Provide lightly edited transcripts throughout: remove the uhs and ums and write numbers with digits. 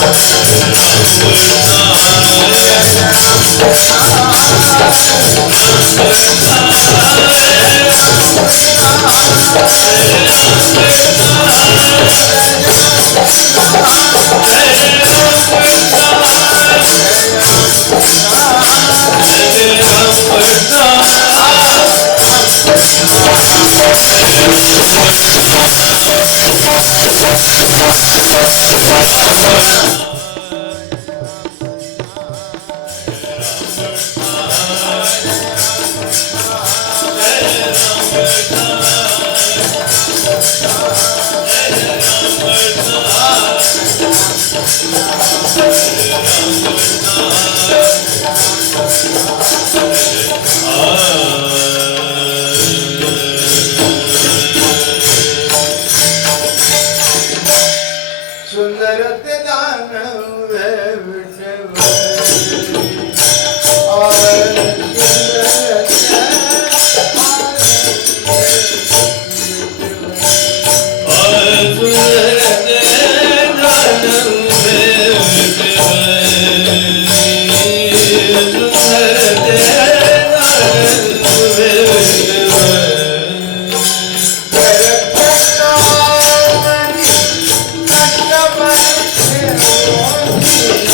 Thank you.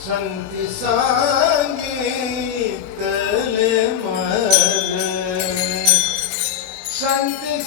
संती सांगितले मग संती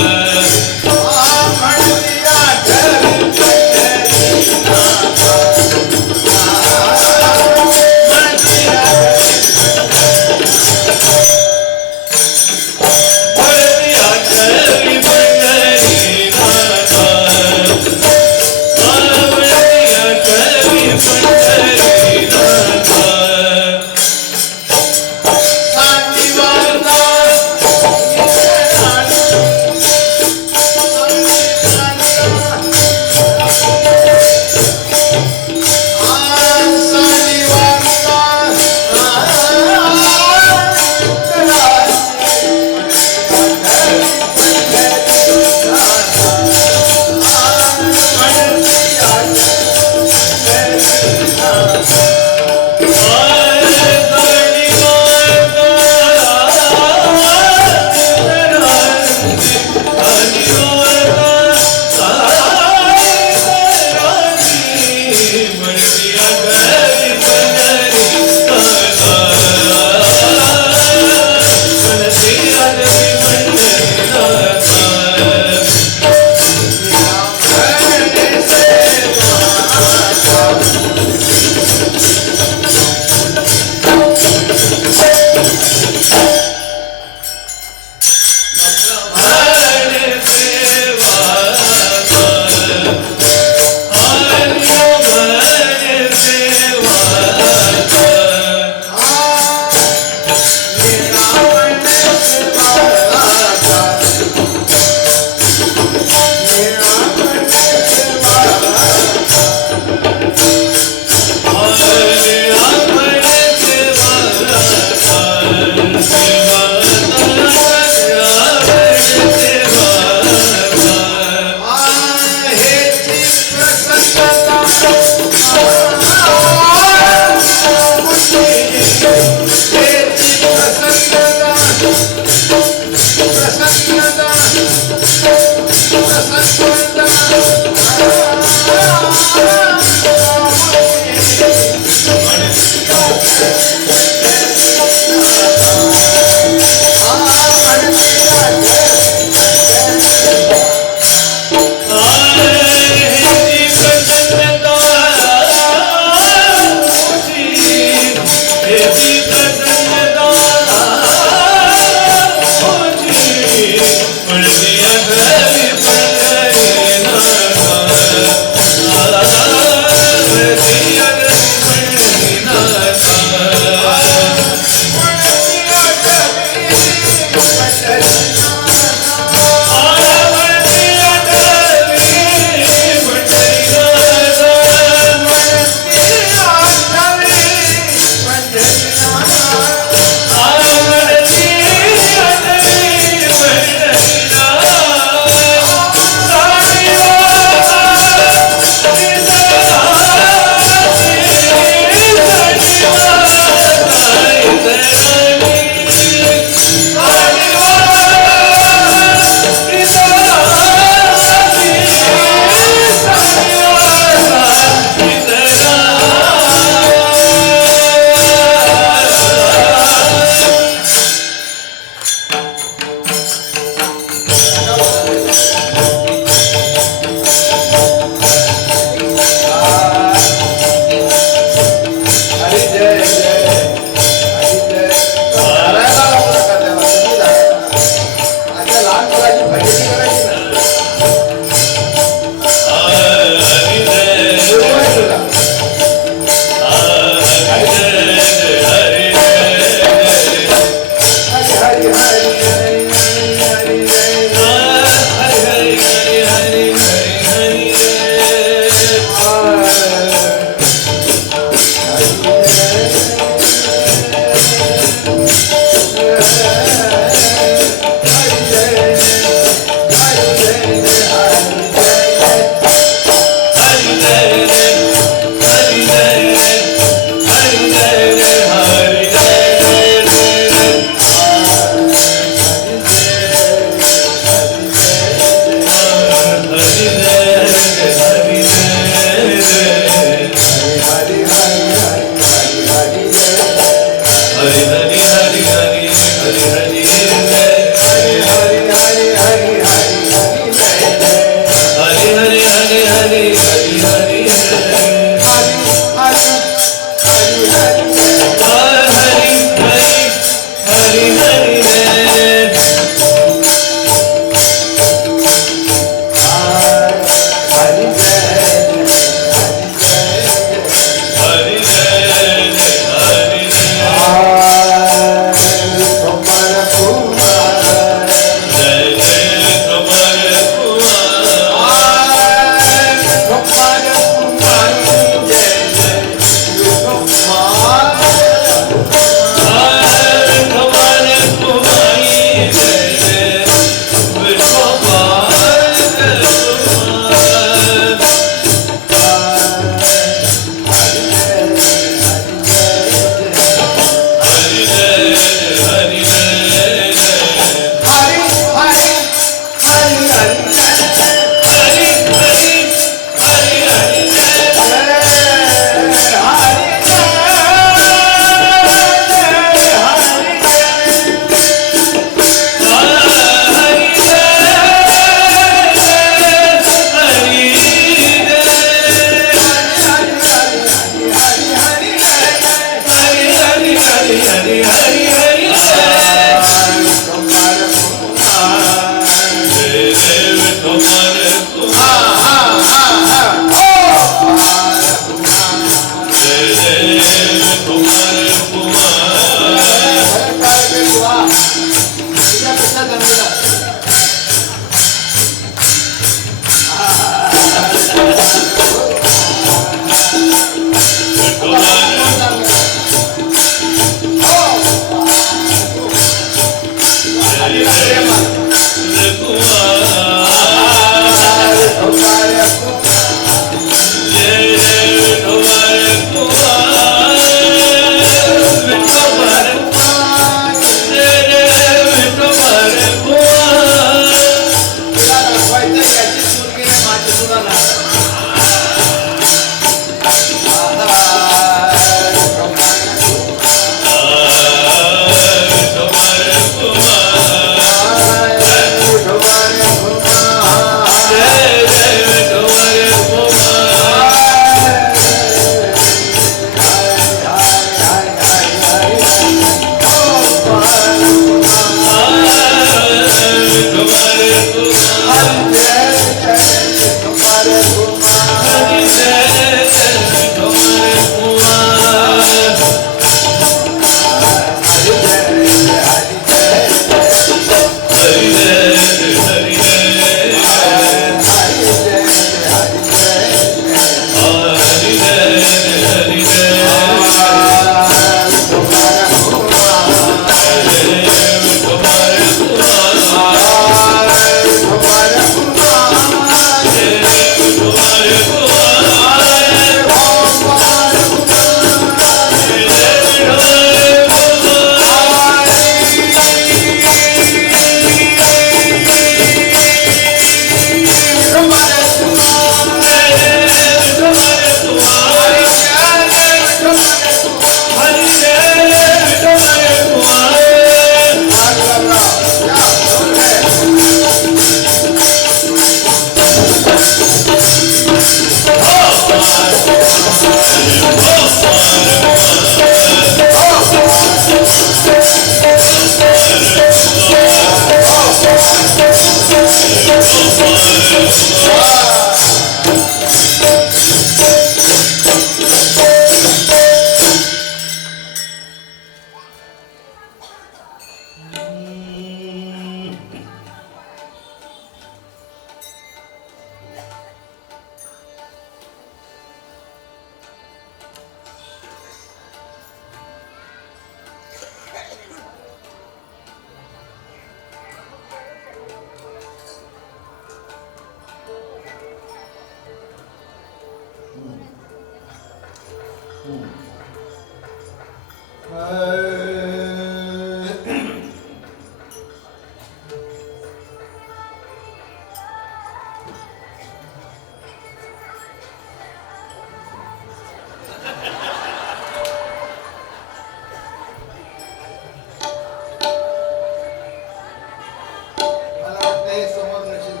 मला वाटतं हे समोर नशील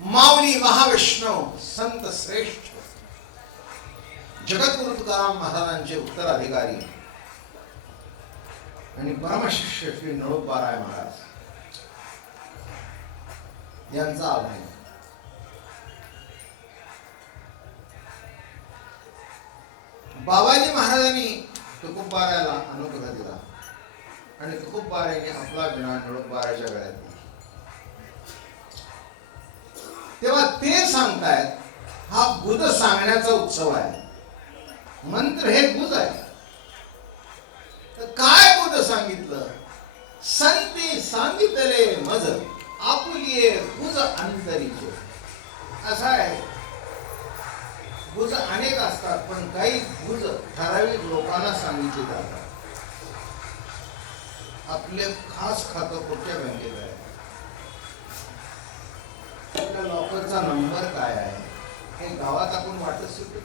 माऊली महावैष्णव संत श्रेष्ठ जगद्गुरु तुकाराम महाराजांचे उत्तराधिकारी आणि परमशिष्य श्री नळोबाराय महाराज यांचा अभय बाबाजी महाराजांनी तुकोबारायला अनुग्रह दिला आणि तुकोबारायने आपला विना नळोबारायच्या गळ्यात दिला. तेव्हा ते सांगतायत हा बुध सांगण्याचा उत्सव आहे. मंत्र हे बुध आहे. तर काय बुध सांगितलं? संती सांगितले मज आपुलिये बुज अंतरीचे. असं आहे, बुज अनेक असतात पण काही बुज ठराविक लोकांना सांगितले जातात. आपले खास खातं कुठच्या बँकेत आहे, आपल्या लॉकरचा नंबर काय आहे हे गावात आपण वाटत सुटतो.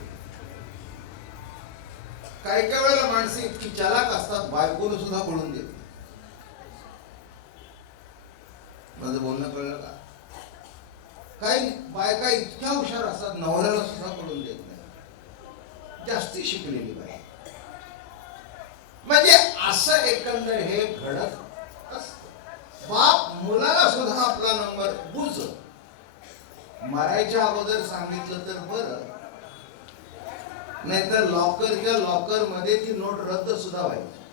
काही काही वेळेला माणसे इतकी चालाक असतात बायकोला सुद्धा बोलून देत. माझं बोलणं कळलं का? काही बायका इतक्या हुशार असतात नवऱ्याला सुद्धा कळून देत नाही. जास्ती शिकलेली बाई. म्हणजे असं एकंदर हे घडत असत. बाप मुलाला सुद्धा आपला नंबर बुज मारायच्या अगोदर सांगितलं तर बरं, नाहीतर लॉकरच्या लॉकर मध्ये ती नोट रद्द सुद्धा व्हायची.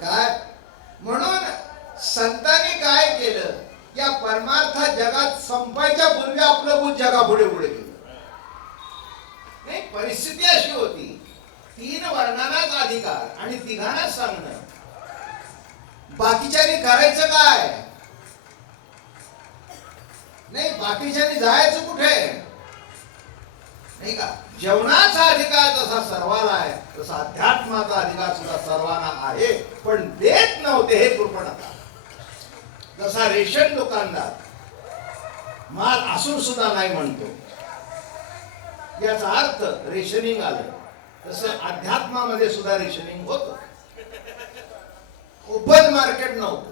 काय म्हणून संतांनी काय केलं, या परमार्थ जगात संपायच्या पूर्वी आपलं बुद्ध जगापुढे पुढे गेलं. नाही, परिस्थिती अशी होती, 3 वर्णांनाच अधिकार आणि तिघांनाच सांगणं. बाकीच्यांनी करायचं काय? नाही, बाकीच्यांनी जायचं कुठे? नाही का? जेवणाचा अधिकार जसा सर्वांना आहे, तसा अध्यात्माचा अधिकार सुद्धा सर्वांना आहे, पण देत नव्हते हे कृपणता. जसा रेशन दुकानदार माल असून सुद्धा नाही म्हणतो, याचा अर्थ रेशनिंग आलं, तसं अध्यात्मामध्ये सुद्धा रेशनिंग होत. ओपन मार्केट नव्हतं.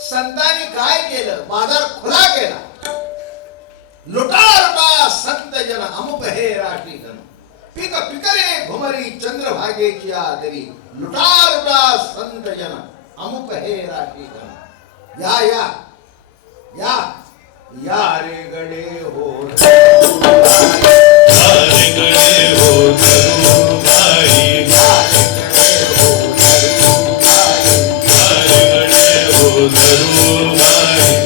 संतांनी काय केलं? बाजार खुला केला. लुटा संत जन अमुक हे राठी धन, पिक पिकरे घुमरी चंद्रभागेची आदरी, लुटा संत जन अमुक हे राठी धन. या या या या रे गडे हो, या रे गडे हो धरू गाई, या रे गडे हो धरू गाई,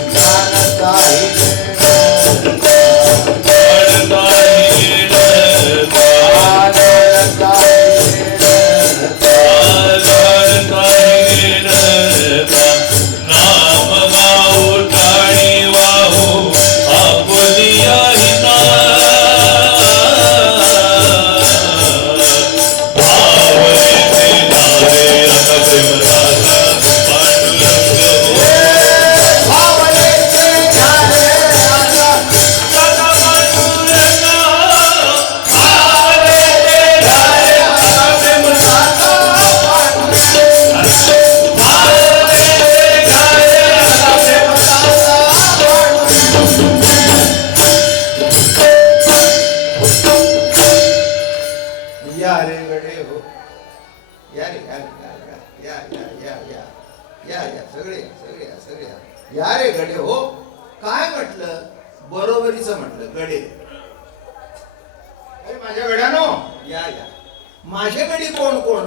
या रे गडे हो. काय म्हटलं? बरोबरीचं म्हटलं. गडे, माझ्या गड्यानो या या. माझे गडी कोण कोण?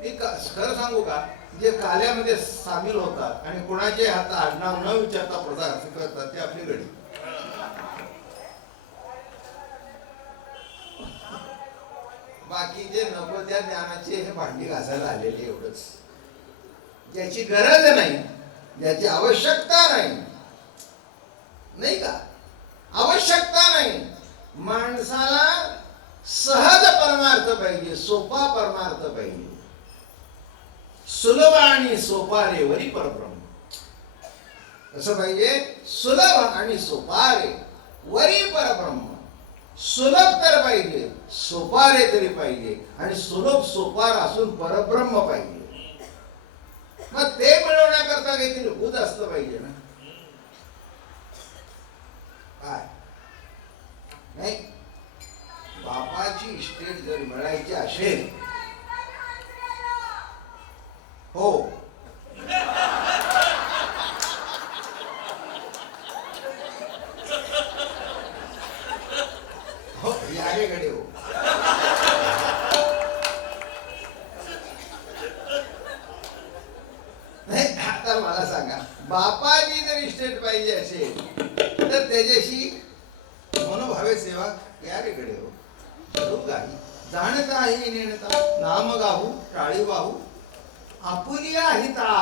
मी खरं सांगू का, जे काल्यामध्ये सामील होतात आणि कोणाचे हाता आडनाव न विचारता प्रदान करतात ते आपली गडी. बाकीचे नको त्या ज्ञानाचे हे भांडी घासायला आलेले, एवढंच. ज्याची गरज नाही, ज्याची आवश्यकता नाही, नाही का, आवश्यकता नाही, माणसाला सहज परमार्थ पाहिजे, सोपा परमार्थ पाहिजे. सुलभ आणि सोपा रे वरी परब्रह्म. कसं पाहिजे? सुलभ आणि सोपा रे वरी परब्रह्म. सुलभ तर पाहिजे, सोपा रे तरी पाहिजे, आणि सुलभ सोपार असून परब्रह्म पाहिजे. मग ते मिळवण्याकरता काहीतरी भूत असलं पाहिजे ना. काय नाही, बापाची इस्टेट जर मिळायची असेल, हो हो यारेकडे हो. नाही, आता मला सांगा, बापाची जर इस्टेट पाहिजे असेल तर त्याच्याशी मनोभावे सेवा यारेकडे हो. गाई जाणता ही नेणता, नाम गाहू टाळी वाहू आपुलिया हिता.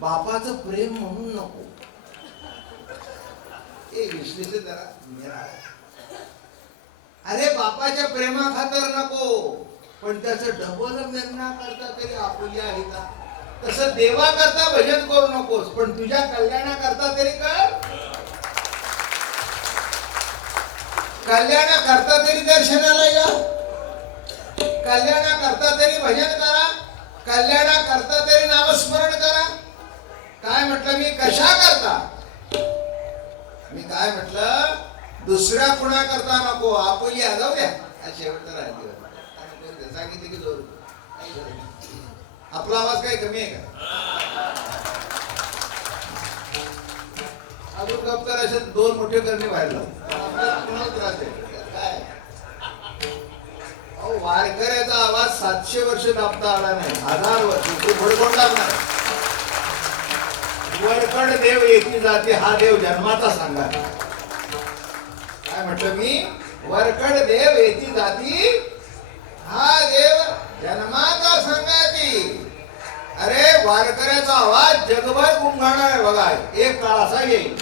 बापाचं प्रेम म्हणून नको, हे विश्लेषण जरा निराळा. अरे बापाच्या प्रेमा खातर नको, पण त्याचं डबल निर्णय करता तरी आपुलिया हिता. तसं देवा करता भजन करू नकोस, पण तुझ्या कल्याणाकरता तरी कर. कल्याणाकरता तरी दर्शनाला या, कल्याणाकरता तरी भजन करा, कल्याणाकरता तरी नामस्मरण करा. काय म्हटलं मी? कशा करता? मी काय म्हटलं? दुसऱ्या कुणा करता नको, आपुली जाऊ द्या. शेवटचा राहिली सांगितलं की जोर. आपला आवाज काही कमी आहे का? अजून गप्प असे 2 मोठे करणे बाहेर लावून त्रास आहे काय? वारकऱ्याचा आवाज 700 वर्ष दाबता आला नाही, 1000 वर्ष तो भडकोंडा नाही. वरकड देव येती जाते हा देव जन्माचा सांगा. काय म्हटलं मी? वरकड देव येती जाती हा देव जन्माचा सांगाती. अरे वारकऱ्याचा आवाज जगभर गुंगाणार आहे बघा. एक काळ असा येईल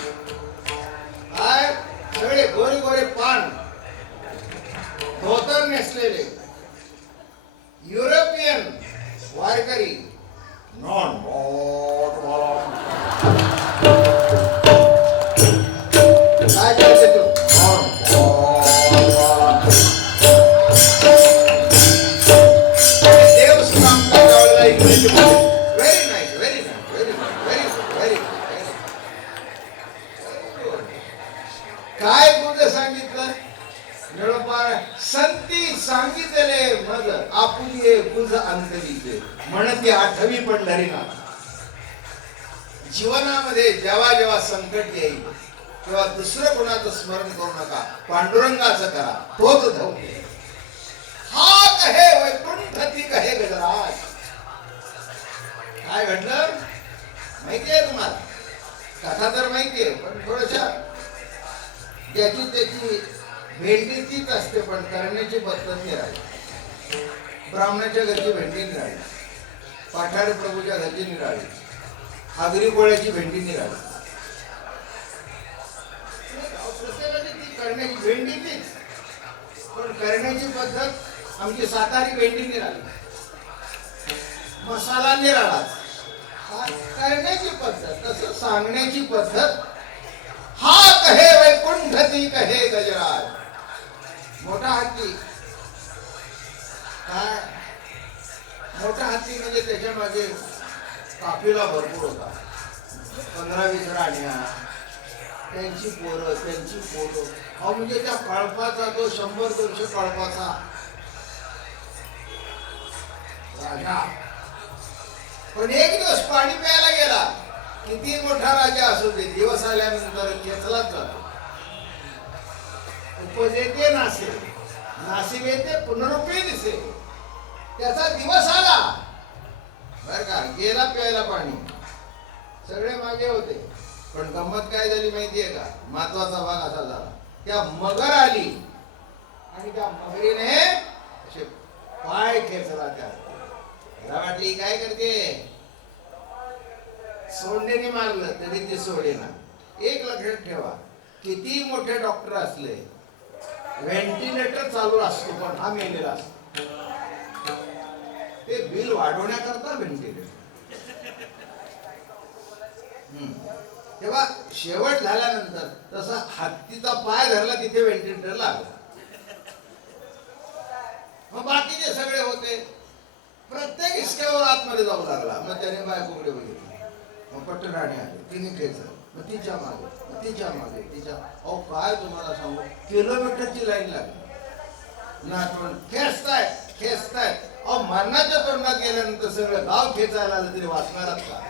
काय सगळे गोरे गोरे पान धोतर नेसलेले युरोपियन वारकरी नॉन काय करते तू देव सुनामचा गावाला इंग्रजीमध्ये very nice very nice very very very काय तुझं सांगितलं निळोपार संती सांगितले मज आपुली गुज अंतरीचे म्हणती आठवी पंढरीनाथ. जीवनामध्ये जेव्हा जेव्हा संकट येईल तेव्हा दुसरं कोणाचं स्मरण करू नका, पांडुरंगाचं करा, तोच धावते. हा कहे वैकुंठती कहे गजराज. काय घडलं माहितीये तुम्हाला? कथा तर माहितीये पण थोड्याशा ज्याची त्याची भेंडी तीच असते पण करण्याची पद्धत निराळी. ब्राह्मणाच्या घरची भेंडी निराळी, पाठार प्रभूच्या घरची निराळी, हागरी गोळ्याची भेंडी निराळी. प्रत्येकाची ती करण्याची भेंडी तीच पण करण्याची पद्धत आमची सातारी भेंडी निराळी, मसाला निराळा. करण्याची पद्धत तसं सांगण्याची पद्धत. हा कहे वैकुंठती कहे गजराज. मोठा हत्ती काय मोठा हत्ती म्हणजे त्याच्या मागे काफिला भरपूर होता. 15-20 राण्या, त्यांची पोरं त्यांची पोरं. हा म्हणजे त्या कळपाचा तो 100-200 कळपाचा राजा. पण एक दिवस पाणी प्यायला गेला. किती मोठा राजा असू दे दिवस आल्यानंतर खेचलाच जातो. उपजेते नासे नाशिवेते पुनरुपी दिसे. त्याचा दिवस आला बर का, गेला प्यायला पाणी, सगळे मागे होते. पण गंमत काय झाली माहितीये का? महत्वाचा भाग असा झाला, त्या मगर आली आणि त्या मगरीने असे पाय खेचला. त्याला वाटली काय करते, सोंडेने मारलं तरी ते सोडेना. एक लक्षात ठेवा, किती मोठे डॉक्टर असले व्हेंटिलेटर चालू असतो पण हा मेलेला असतो. ते बिल वाढवण्याकरता व्हेंटिलेटर. तेव्हा शेवट झाल्यानंतर तसा हत्तीचा पाय धरला तिथे व्हेंटिलेटर लागला. मग बाकीचे सगळे होते, प्रत्येक हिसक्यावर आतमध्ये जाऊ लागला. मग त्याने बायकोकडे बघितलं, मग पट्टराणी आली, तिने खेचलं, मग तिच्या मागे तिच्या मागे तिच्या. अहो काय तुम्हाला सांगू, किलोमीटरची लाईन लागली. नातवंड खेचतायत खेचतायत. अहो मरणाच्या तोंडात गेल्यानंतर सगळं गाव खेचायला आलं तरी वाचणारच का?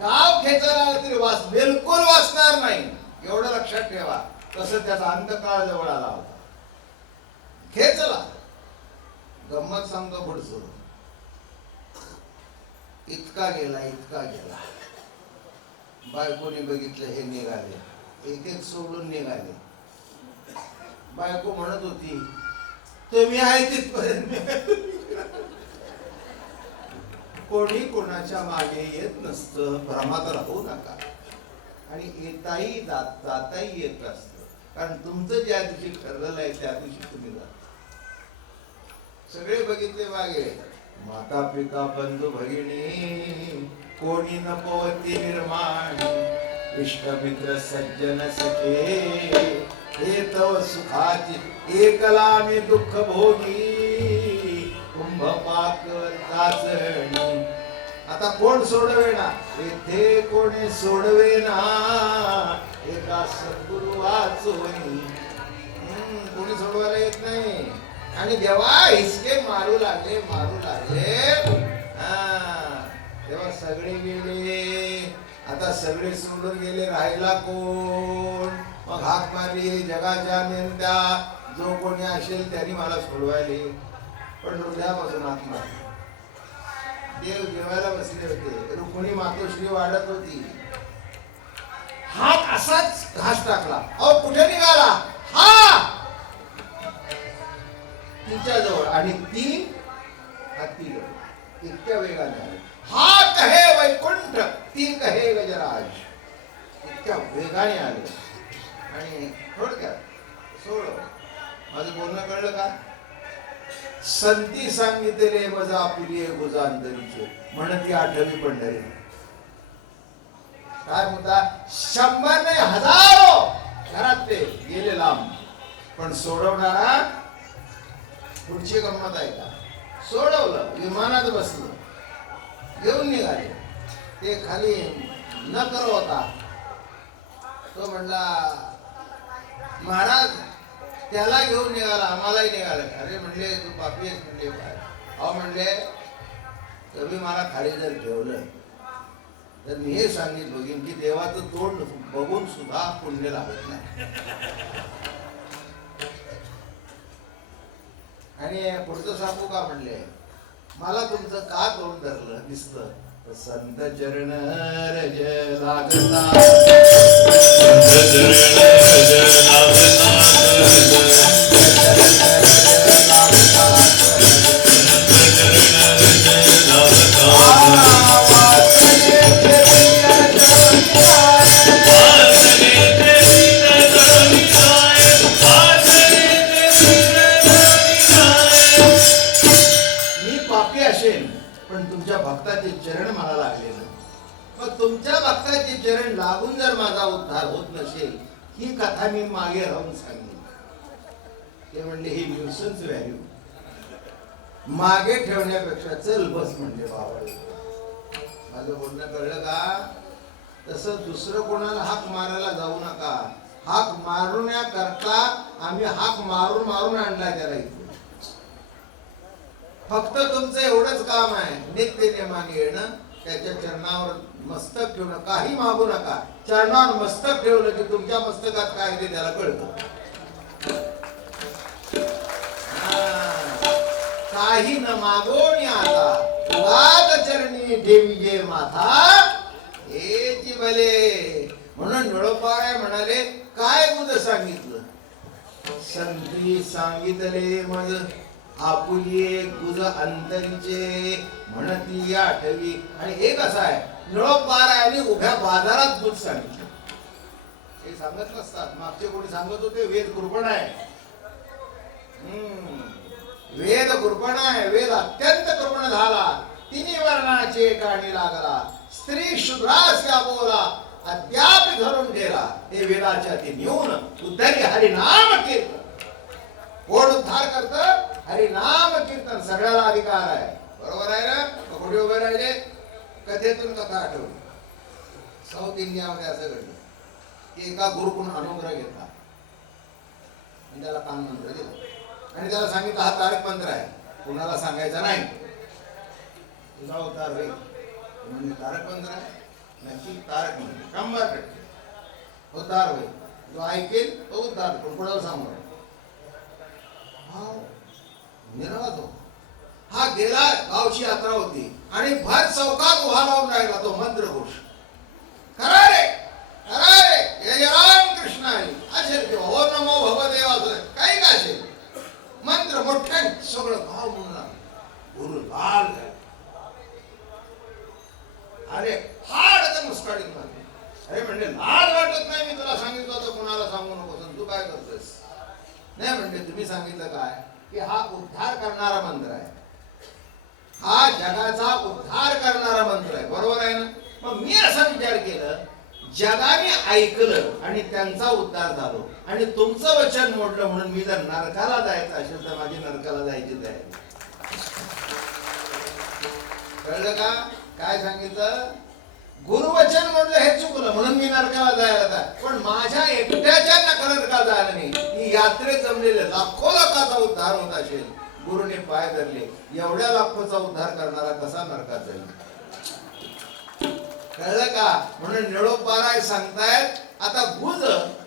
गाव खेचायला आलं तरी बिलकुल वाचणार नाही. एवढं लक्षात ठेवा. तसं त्याचा अंतकाळ जवळ आला होता. खेचला. गंमत सांगतो पुढचं. इतका गेला इतका गेला. बायकोने बघितलं हे निघाले, एक एक सोडून निघाले. बायको म्हणत होती तुम्ही आहे तिथपर्यंत. कोणी कोणाच्या मागे येत नसतं, भ्रमात राहू नका. आणि येताही जाताही येत असतं, कारण तुमचं ज्या दिवशी ठरलेलं आहे त्या दिवशी तुम्ही जा. सगळे बघितले मागे, माता पिता बंधू भगिनी कोणी न पवती निर्माण, इष्ट मित्र सज्जन सखे हे तव सुखाची एकला मी दुःख भोगी, कुंभ पाक चाचणी. आता कोण सोडवेना, येथे कोणी सोडवेना, एका सद्गुरु वाचोनी. कोणी सोडवायला येत नाही. आणि देवा हिसके मारू लागले तेव्हा सगळे गेले. आता सगळे सोडून गेले, राहिला कोण? मग हाक मारली जगाच्या नेत्या जो कोणी असेल त्यांनी मला सोडवायले, पण हृदयापासून हाक मारली. देव जेवायला बसले होते, रुक्मिणी मातोश्री वाढत होती. हात असाच घास टाकला. अहो कुठे निघाला? हा तिच्या जवळ आणि ती हत्तीजवळ इतक्या वेगाने आली. हा कहे वैकुंठ, ती कहे गजराज. इतक्या वेगाने आले आणि थोडक्यात सोड. माझं बोलणं कळलं का? संती सांगितले मजा आपुली गुजांतरीचे म्हणती आठवी पंढरी. काय म्हणता? 100 नाही हजारो घरात ते गेले लांब, पण सोडवणारा पुढची गंमत आहे का? सोडवलं, विमानात बसलं, घेऊन निघाले. ते खाली नकर होता. तो म्हणला महाराज त्याला घेऊन निघाला, आम्हालाही निघाला. अरे म्हणले तू पापी आहेस. म्हणले काय? अहो म्हणले तुम्ही मला खाली जर ठेवलं तर मी हे सांगित बघीन की देवाचं तोंड बघून सुद्धा पुण्य लागत नाही. आणि पुढचं सांगू का? म्हणले मला तुमचं का तोंड धरलं दिसलं? संत चरण रज लागता, संत चरण रज लागता, भक्ताचे चरण मला लागले ना. मग तुमच्या भक्ताचे चरण लागून जर माझा उद्धार होत नसेल, ही कथा मी मागे राहून सांगेन. ते म्हणले ही न्यूसन्स व्हॅल्यू मागे ठेवण्यापेक्षा चल बस म्हणले बाबा. माझं बोलणं कळलं का? तसं दुसरं कोणाला हाक मारायला जाऊ नका. हाक मारण्याकरता आम्ही हाक मारून मारून आणला त्याला इथे. फक्त तुमचं एवढंच काम आहे, नित्य नेमाने येणं, त्याच्या चरणावर मस्तक ठेवणं. काही मागू नका. चरणावर मस्तक ठेवलं की तुमच्या मस्तकात काय ते त्याला कळतं. काही न मागोनी आता तुझाच चरणी ठेवी जे माथा हेची भले. म्हणून निळोपाय म्हणाले काय मुद सांगितलं? संती सांगितले मज आपुलिये गुज अंतरीचे म्हणती आठवी. आणि एक असं आहे निळोपार आणि उभ्या बाजारात गुज सांगितलं. हे सांगत नसतात. मागचे कोणी सांगत होते वेद कृपण आहे. वेद कृपण आहे. वेद अत्यंत कृपण झाला. तिन्ही वर्णाचे काणी लागला. स्त्री शूद्रास या बोला अद्याप धरून ठेला. ते वेदाच्या ते नेऊन उद्धरी हरिनाम कीर्तन. कोण उद्धार करत? हरिनाम कीर्तन. सगळ्याला अधिकार आहे. बरोबर आहे ना? कुठे उभे राहिले? कथेतून कथा आठवली. साऊथ इंडियामध्ये असं घडलं की एका गुरुकडून अनुग्रह घेतला आणि त्याला कान मंत्र दिला आणि त्याला सांगितलं हा तारक मंत्र आहे, कुणाला सांगायचा नाही, तुझा उद्धार होईल. म्हणजे तारक मंत्र आहे. नक्की तारक मंत्र 100% उद्धार होईल. जो ऐकेल तो उद्धार. पण कुणाला सांगू नये. निराळाच होता. हा गेला. गावची यात्रा होती आणि भर चौकात उभा राहून राहिला तो मंत्रघोष. खरा रे खरा रे जय राम कृष्ण आहे असेल किंवा हो नमो भगवते वासुदेवाय काही का असेल मंत्र मोठ्याने सगळं गाव म्हणला. गुरु लाल झाले. अरे फाडच मुस्काडीत मारली. अरे म्हणजे लाज वाटत नाही? मी तुला सांगितलं होतं कुणाला सांगू नकोस. तू काय करतोस? नाही म्हणजे तुम्ही सांगितलं काय की हा उद्धार करणारा मंत्र आहे. हा जगाचा उद्धार करणारा मंत्र आहे. बरोबर आहे ना? मग मी असा विचार केला जगाने ऐकलं आणि त्यांचा उद्धार झालो आणि तुमचं वचन मोडलं म्हणून मी जर नरकाला जायचं असेल तर माझी नरकाला जायची तयारी. कळलं का? काय सांगितलं? गुरुवचन म्हटलं हे चुकलं म्हणून मी नरकाला जायला जाय. पण माझ्या एकट्याच्या नरकाला जायला नाही. ही यात्रेत जमलेले लाखो लोकांचा उद्धार होत असेल. गुरुने पाय धरले. एवढ्या लाखोचा उद्धार करणारा कसा नरकात जाईल? कळलं का? म्हणून निळोपाराय सांगतायत आता गुज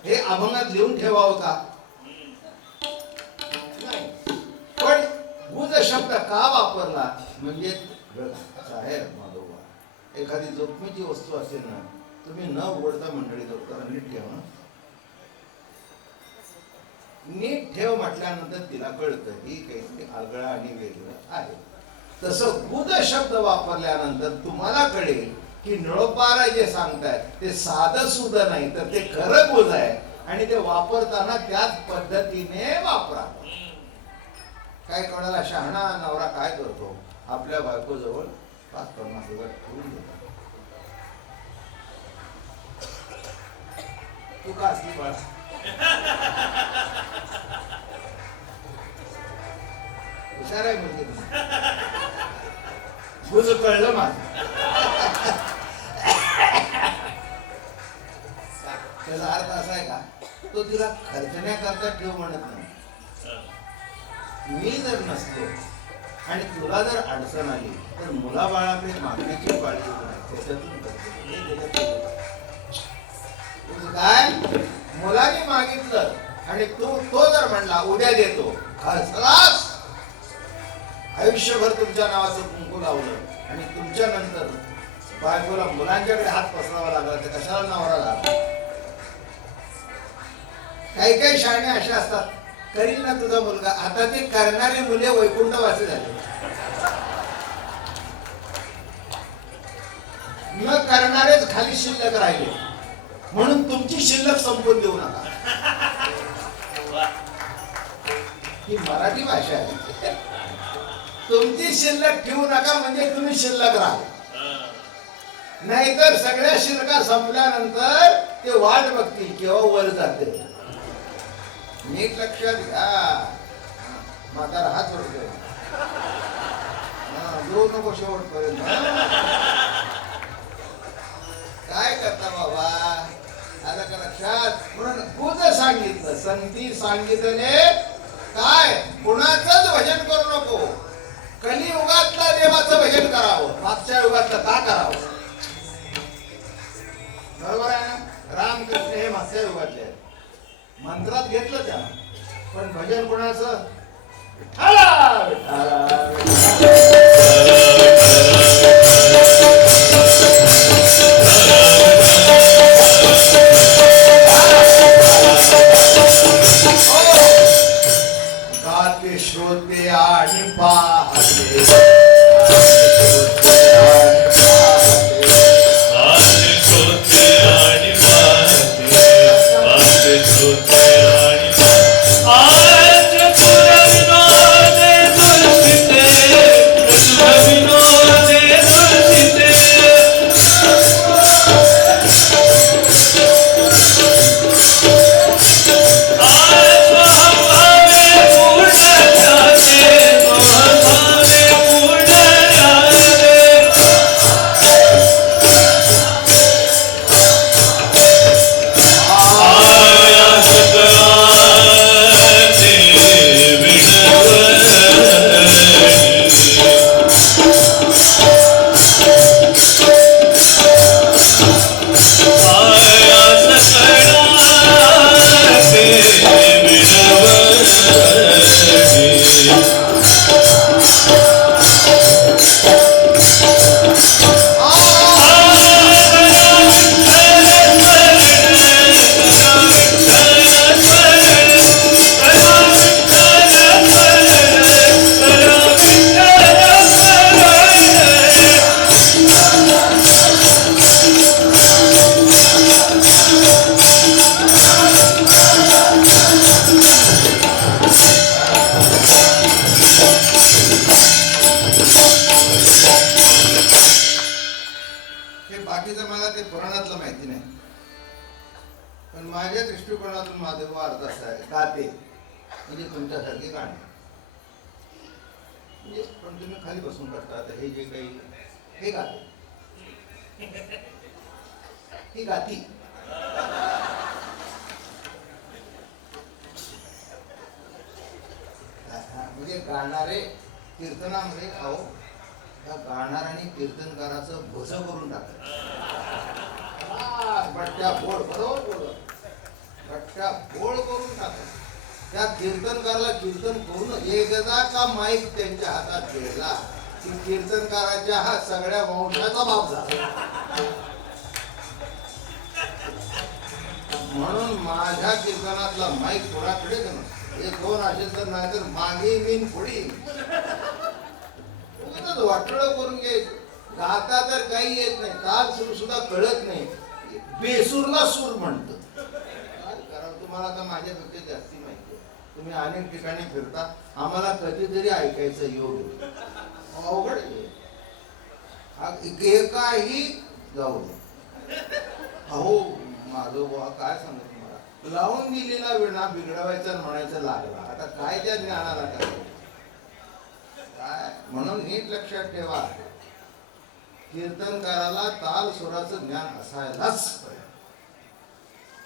हे अभंगात लिहून ठेवावं का? नाही. पण गुज शब्द का वापरला म्हणजे साहेब माधोबा, एखादी जोखमीची वस्तू असेल ना, तुम्ही न उघडता मंडळी जरा नीट ठेवा. नीट ठेव म्हटल्यानंतर तिला कळतं ही काहीतरी आगळा आणि वेगळं आहे. तसं गुज शब्द वापरल्यानंतर तुम्हाला कळेल की नळपारा जे सांगतायत ते साधं सुद्धा नाही, तर ते खरं गुज आहे आणि ते वापरताना त्याच पद्धतीने वापरा. काय कोणाला शहाणा नवरा काय करतो, आपल्या बायकोजवळ 5-50,000 ठेवून देतो. तू का असली बाळा? हुशार आहे म्हणजे गुज कळलं माझं. त्याचा अर्थ असा आहे का, तो तिला खर्चण्याकरता ठेव म्हणत नाही. मी जर नसतो आणि तुला जर अडचण आली तर मुलाबाळाकडे मागण्याची पाळी त्याच्यातून काय मुलाने मागितलं आणि तो जर म्हणला उद्या देतो, खर्चलास. आयुष्यभर तुमच्या नावाचं कुंकू लावलं आणि तुमच्या नंतर बायकोला मुलांच्याकडे हात पसरावा लागला तर कशाला नवरा लागला? काही काही शाळणे असे असतात, करील ना तुझा मुलगा. आता ते करणारे मुले वैकुंठवासी झाले, न करणारेच खाली शिल्लक राहिले. म्हणून तुमची शिल्लक संपवून देऊ नका. ही मराठी भाषा आहे. तुमची शिल्लक ठेवू नका म्हणजे तुम्ही शिल्लक राहा. नाहीतर सगळ्या शिल्लका संपल्यानंतर ते वाट बघतील केव्हा वर जाते. नीट लक्षात घ्या. म्हातारा हात जोडतो, येऊ नको शेवटपर्यंत. काय करता बाबा, आलं का लक्षात? म्हणून गुज सांगितलं, संती सांगितले काय, कुणाचंच भजन करू नको. कलियुगातल्या देवाचं भजन करावं, मागच्या युगातलं का करावं? बरोबर आहे ना? रामकृष्ण हे मागच्या युगातले आहेत, मंत्रात घेतलं त्या. पण भजन कोणाचं? विठ्ठला विठ्ठला. गाते श्रोते आणि पाहते, तुमच्यासारखी गाणी म्हणजे पण तुम्ही खाली बसून करता. तर हे जे काही हे गाते, ही गाती म्हणजे गाणारे कीर्तनामध्ये खाओ त्या गाणार आणि कीर्तनकाराचं भोसं करून टाकत. बट्ट्या बोळ, बरोबर बोलत, बट्ट्या बोळ करून टाकत. त्या कीर्तनकाराला कीर्तन करून एकदा का माईक त्यांच्या हातात गेला की कीर्तनकाराच्या हा सगळ्या वंशाचा बाप झाला. म्हणून माझ्या कीर्तनातला माईक पुढाकडे हे दोन असेल तर नाही तर मागे मीन पुढी वाटळ करून घ्यायचं. गाता तर काही येत नाही, ताल सूर सुद्धा कळत नाही, बेसूरला सूर म्हणत. कारण तुम्हाला आता माझ्यापेक्षा जास्ती माहिती आहे, तुम्ही अनेक ठिकाणी फिरता, आम्हाला कधीतरी ऐकायचं योग अवघड काही जाऊ दे. अहो माझं बुवा काय सांगू तुम्हाला, लावून दिलेला विणा बिघडवायचा म्हणायचं लागला. आता काय त्या ज्ञानाला करायचं काय. म्हणून नीट लक्षात ठेवा, कीर्तनकाराला ताल सुराचं ज्ञान असायलाच पाहिजे.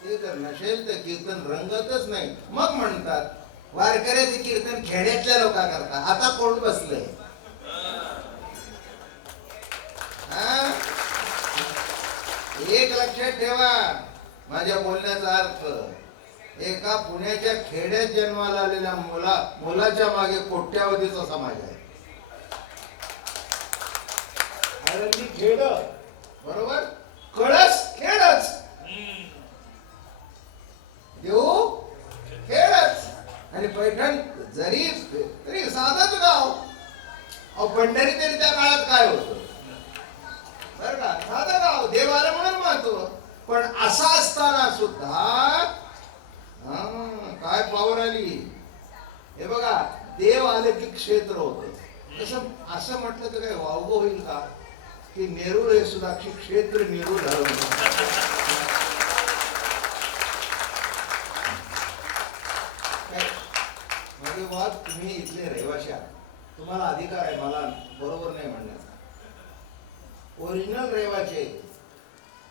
ते जर नसेल तर कीर्तन रंगतच नाही. मग म्हणतात वारकऱ्याचे कीर्तन खेड्यातल्या लोका करतात. आता कोण बसलंय? एक लक्षात ठेवा माझ्या बोलण्याचा अर्थ, एका पुण्याच्या खेड्यात जन्माला आलेल्या मुलाच्या मागे कोट्यावधीचा समाज आहे. खेड बरोबर, कळस खेडच, देऊ खेडच, आणि पैठण जरी तरी साधंच गाव. अहो पंढरी तरी त्या काळात काय होतं बर का, साधं गाव, देवाला म्हणून महत्व. पण असा असताना सुद्धा काय पावर आली. हे बघा, देव आले की क्षेत्र होत. तसं असं म्हटलं तर काय वावगं होईल का की नेरूळ हे सुद्धा क्षेत्र नेरूळ झालं. म्हणजे बात तुम्ही इथले रहिवाशी आहात, तुम्हाला अधिकार आहे मला बरोबर नाही म्हणण्याचा. ओरिजिनल रहिवासी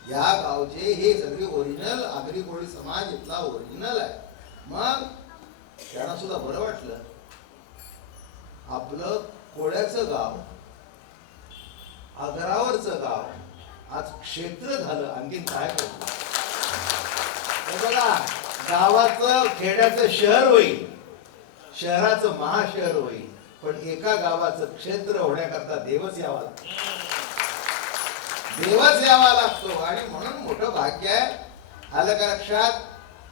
या गावचे हे सगळे ओरिजिनल आगरी कोळी समाज इथला ओरिजिनल आहे. मग त्यांना सुद्धा बरं वाटलं, आपलं कोळ्याचं गाव, आग्रावरचं गाव आज क्षेत्र झालं. आणखी काय करतो बघा, गावाचं खेड्याचं शहर होईल, शहराचं महाशहर होईल, पण एका गावाचं क्षेत्र होण्याकरता देवच यावा लागतो, देवच यावा लागतो. आणि म्हणून मोठं भाग्य आहे. आलं का लक्षात?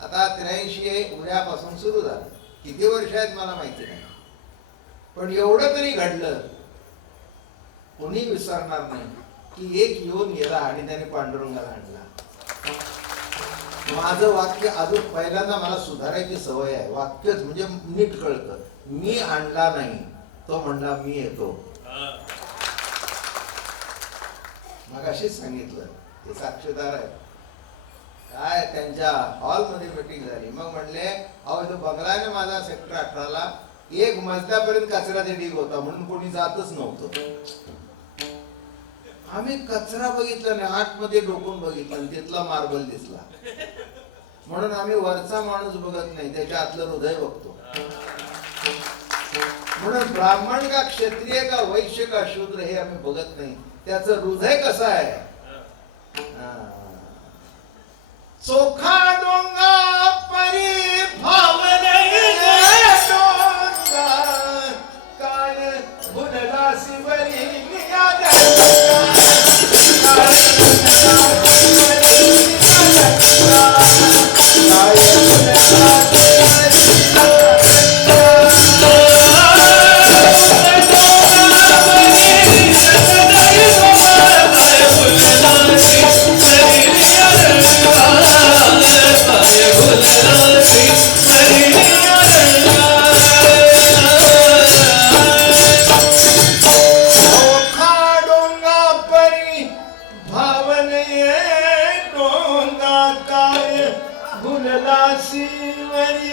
आता 83 उद्यापासून सुरू झालं. किती वर्ष आहेत मला माहिती नाही, पण एवढं तरी घडलं, कोणी विसरणार नाही की एक येऊन गेला आणि त्याने पांडुरंगाला आणला. माझं वाक्य अजून पहिल्यांदा मला सुधारायची सवय आहे. वाक्यच म्हणजे नीट कळतं. मी आणला नाही, तो म्हणला मी येतो. मग अशीच सांगितलं, ते साक्षीदार आहे. काय त्यांच्या हॉलमध्ये मीटिंग झाली. मग म्हणले अहो तो बंगला आहे ना माझा सेक्टर 18ला, एक मजल्यापर्यंत कचऱ्याचा ढीग होता म्हणून कोणी जातच नव्हतं. आम्ही कचरा बघितला नाही, आतमध्ये डोकून बघितलं आणि तिथला मार्बल दिसला. म्हणून आम्ही वरचा माणूस बघत नाही, त्याच्या आतलं हृदय बघतो. म्हणून ब्राह्मण का क्षत्रिय का वैश्य का शूद्र हे आम्ही बघत नाही, त्याचं हृदय कसं आहे. चोखा डोंगा परी भावने काय बुधला शिवरी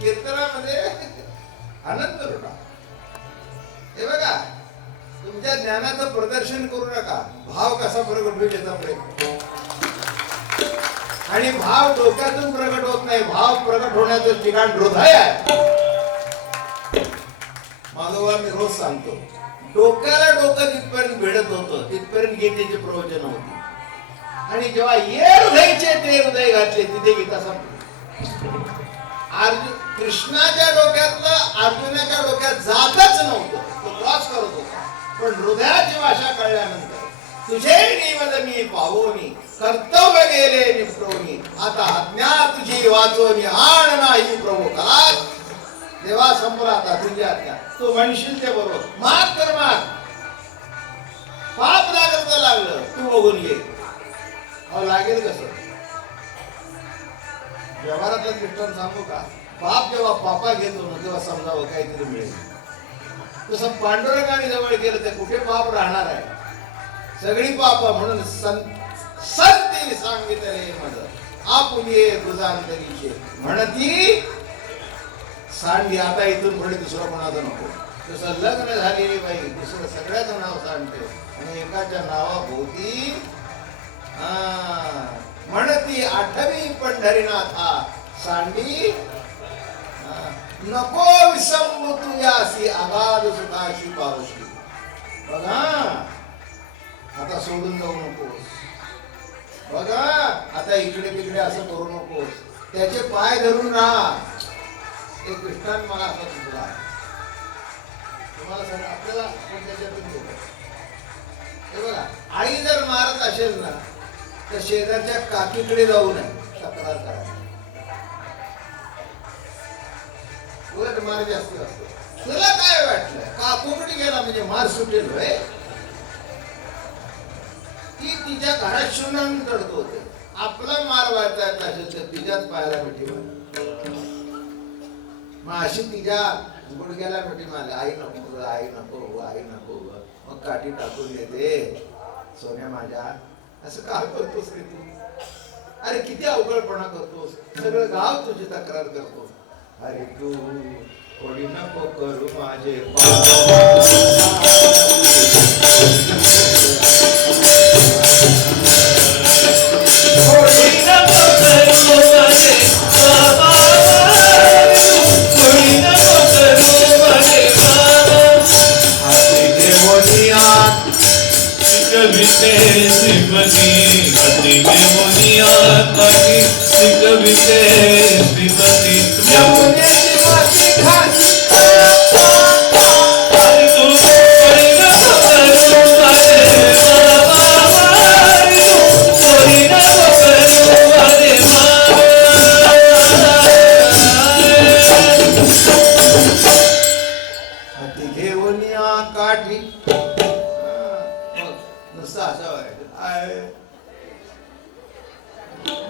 कीर्तनामध्ये आनंद लुटा. हे बघा, तुमच्या ज्ञानाचं प्रदर्शन करू नका, भाव कसा प्रगट होईल याचा प्रयत्न. आणि भाव डोक्यातून प्रगट होत नाही, भाव प्रगट होण्याचं ठिकाण हृदय आहे. मागोवा मी रोज सांगतो, डोक्याला डोकं जिथपर्यंत भिडत होतं तिथपर्यंत गीतेचे प्रवचन होते, आणि जेव्हा ये हृदयचे ते हृदय घातले तिथे गीता संपली. कृष्णाच्या डोक्यातलं अर्जुनाच्या डोक्यात जातच नव्हतं, तो क्रॉस करत होता. पण हृदयाची भाषा कळल्यानंतर तुझे निवद मी पावोनी कर्तव्य गेले निपटोनी, आता आज्ञा तुझी वाचोनी आण नाही प्रभू कलास. देवा संपला आता तुझी आज्ञा, तू म्हणशील ते बरोबर, माग कर माग, पाप लागलं तर लागलं, तू बघून घे. अहो लागेल कसं? व्यवहारातलं दृष्टांत सांगू का? पाप जेव्हा पापा घेतो ना तेव्हा समजावं काहीतरी मिळेल. तसं पांडुरंगाने जवळ केलं तर कुठे पाप राहणार आहे? सगळी पाप. म्हणून संती सांगितले माझं आपुले गुजांतरीचे म्हणती सांडी. आता इथून पुढे दुसरं कोणाचं नको. तसं लग्न झालेली बाई दुसरं सगळ्याचं नाव सांगते आणि एकाच्या नावाभोवती म्हणती आठवी पंढरीनाथा सांडी. नको विसंबू तुझ्यासी अगाध सुखाशी पावशी. बघा आता सोडून जाऊ नकोस. बघा आता इकडे तिकडे असं करू नकोस. त्याचे पाय धरून राहा. एक दृष्टांत मला असं सुचला, तुम्हाला सांग, आपल्याला त्याच्यातून घेतो. हे बघा, आई जर मारत असेल ना तर शेजारच्या काकीकडे जाऊ नये तक्रार करा. उलट मार जास्त असतो. तुला काय वाटलं काकूकडे गेला म्हणजे मार सुटेल होय? ती तिच्या घरात शून्यान चढतो होते. आपला मार वाचायचा असेल तर तिच्याच पायाला मिठी मार. मग अशी तिच्या गुडघ्याला मिठी मारली. आई नको, आई नको, आई नको. मग काठी टाकून येते. सोन्या माझ्या असं काय करतोस रे तू? अरे किती अवघडपणा करतोस. सगळं गाव तुझी तक्रार करतो. अरे तू थोडी नको करू माझे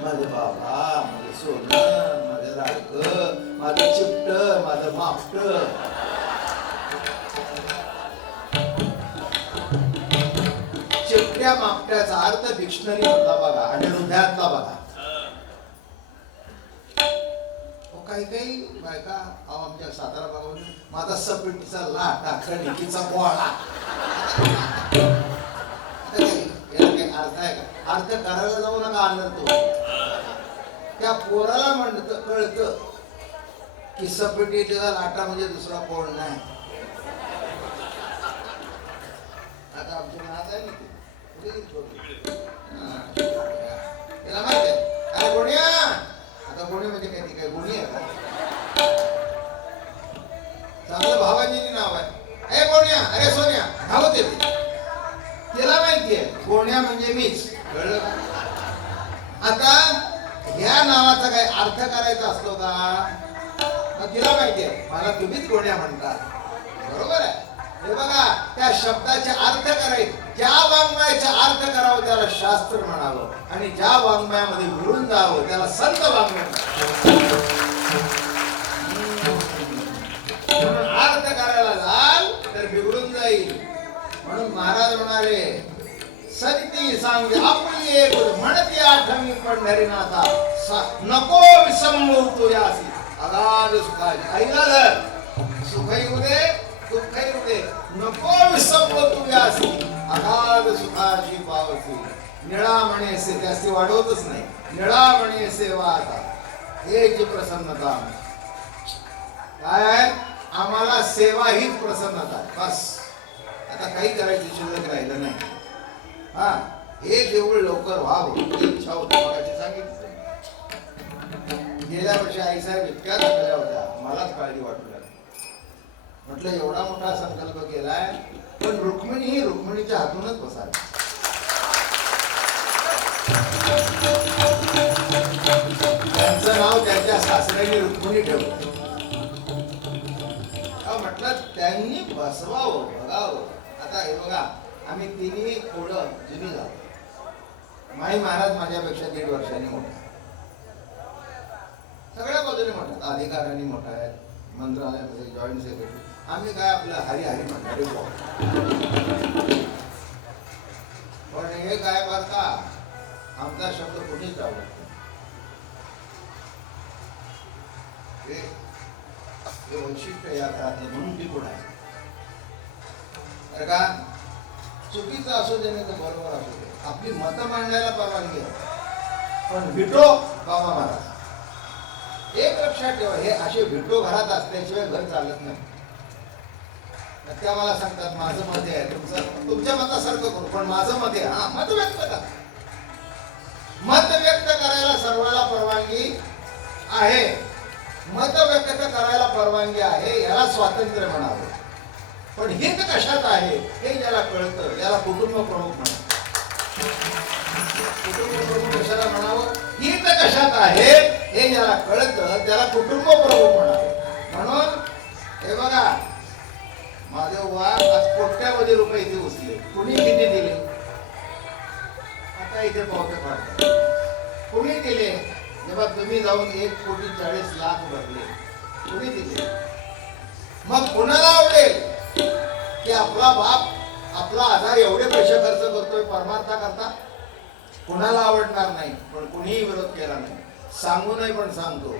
माझे बाबा, माझं सोनं, माझं लाडकं, माझं चिपट, माझं मापट. चिपट्या मापट्याचा अर्थ डिक्शनरी मधला बघा आणि हृदयातला बघा. काही काही बायका आमच्या सातारा भागामध्ये माझा सपिटीचा लाटा कणिकीचा गोळा. अर्थ आहे का? अर्थ करायला जाऊ नका. आनंद त्या पोराला म्हणत कळतं की सपिटीचा लाटा म्हणजे दुसरा कोण नाही. आता आमच्या नात आहे ना त्याला माहिती आहे. अरे गोण्या, आता गोणी म्हणजे काय? ती काय गोणी आहे का? चांगलं भावांनी नाव आहे. ए गोण्या, अरे सोन्या, धावत येते. त्याला माहितीये गोण्या म्हणजे मीच. कळलं का? आता ह्या नावाचा काय अर्थ करायचा असतो का? मग तिला माहितीये मला तुम्हीच गोण्या म्हणता. बरोबर आहे. हे बघा, त्या शब्दाचे अर्थ करायचे. ज्या वाङ्मयाचा अर्थ करावं त्याला शास्त्र म्हणावं आणि ज्या वाङ्मयामध्ये मिळून जावं त्याला संत वाङ्मय म्हणावं. अर्थ करायला जाल तर बिघडून जाईल. म्हणून महाराज म्हणाले संती सांगे आपली एक म्हणती आठवी पंढरीनाथा नको विसंबू तुझ्यासी अगाध सुखाची. आईला जर सुख येऊ दे दुःख येऊ दे, नको विसंबू तुझ्यासी अगाध सुखाची पावसी. निळा म्हणेसे जास्ती वाढवतच नाही. निळा म्हणेसे वाचा हेची प्रसन्नता. काय आहे? आम्हाला सेवा हीच प्रसन्नता, बस. आता काही करायची शिल्लक राहिलं नाही. हा, हे जेवढं लवकर व्हावं ही इच्छा होती. मगाशी सांगितलं, गेल्या वर्षी आईसाहेब इतक्या थकल्या होत्या, मलाच काळजी वाटू लागली. म्हटलं एवढा मोठा संकल्प केलाय, पण रुक्मिणी ही रुक्मिणीच्या हातूनच बसावी. त्यांचं नाव त्यांच्या सासऱ्याने रुक्मिणी ठेवलं. म्हटलं त्यांनी बसवावं, बघावं. आता हे बघा, आम्ही तिन्ही थोडं जुनी झालो. माई महाराज माझ्यापेक्षा 1.5 वर्षांनी मोठा, सगळ्या बाजूने मोठा, अधिकाऱ्यांनी मोठा आहे, मंत्रालयामध्ये जॉईंट सेक्रेटरी. आम्ही काय आपलं हरी हरी म्हणणारे. पण हे काय बरं का, आमचा शब्द कोणीच लावला हे वैशिष्ट्य या घरातलं, म्हणून ती पुढे आहे. तर का चुकीचं असू दे नाही तर बरोबर असू दे, आपली मतं मांडायला परवानगी आहे, पण व्हिटो बाबा महाराज. एक लक्षात ठेवा, हे असे व्हिटो घरात असल्याशिवाय घर चालत नाही. त्या मला सांगतात माझं मत आहे, तुमच्या मतासारखं करू, पण माझं मत आहे. हा, मत व्यक्त करा. मत व्यक्त करायला सर्वांना परवानगी आहे. मत व्यक्त करायला परवानगी आहे, याला स्वातंत्र्य म्हणावं. पण हित कशात आहे हे ज्याला कळतं याला कुटुंब प्रमुख म्हणतात. कुटुंब प्रमुख कशाला म्हणावं, हित कशात आहे हे ज्याला कळतं त्याला कुटुंब प्रमुख म्हणावं. म्हणून हे बघा, माझे वाद आज कोट्यावधी रुपये इथे उचले. कुणी किती दिले आता इथे पावते पाडतात. कुणी दिले, जेव्हा तुम्ही जाऊन 1,40,00,000 भरले, कुणी दिले. मग कोणाला आवडेल की आपला बाप आपला आधार एवढे पैसे खर्च करतोय परमार्था करता? कोणाला आवडणार नाही. पण कुणीही विरोध केला नाही. सांगू नाही पण सांगतो,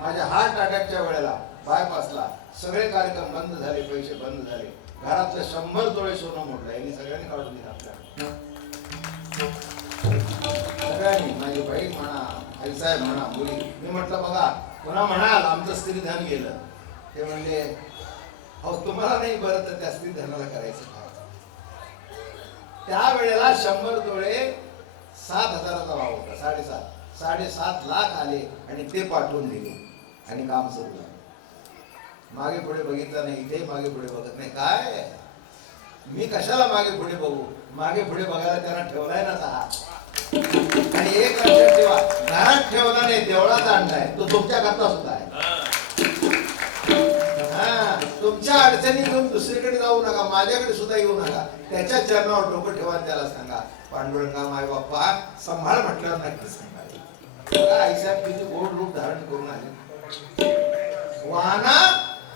माझ्या हार्ट अटॅकच्या वेळेला बायपासला सगळे कार्यक्रम बंद झाले, पैसे बंद झाले. घरातलं 100 तोळे सोनं मोडलं. यांनी सगळ्यांनी काढून दिलं आपल्याला, सगळ्यांनी. माझी बहीण म्हणा, आईसाहेब म्हणा, मुली. मी म्हटलं बघा, पुन्हा म्हणाल आमचं स्त्री धन गेलं. ते म्हणले अहो तुम्हाला नाही बरं तर त्या स्त्री धनाला करायचं काय. त्यावेळेला 100 तोळे 7,000चा भाव होता, 7.5 लाख आले आणि ते पाठवून दिले आणि काम सुरू झालं. मागे पुढे बघितलं नाही, इथे मागे पुढे बघत नाही. काय मी कशाला मागे पुढे बघू, मागे पुढे बघायला त्यांना ठेवलाय ना हात. आणि एक लक्षात ठेवा, घरात ठेवला नाही देवळात आणलाय, तो तुमच्या करता सुद्धा आहे. तुमच्या अडचणी घेऊन दुसरीकडे जाऊ नका, माझ्याकडे सुद्धा येऊ नका. त्याच्या चरणावर डोकं ठेवा, त्याला सांगा पांडुरंगा माय बाप्पा सांभाळ. म्हटल्यावर नक्कीच सांगा. आईसाहेब किती गोड रूप धारण करून आले. वाहना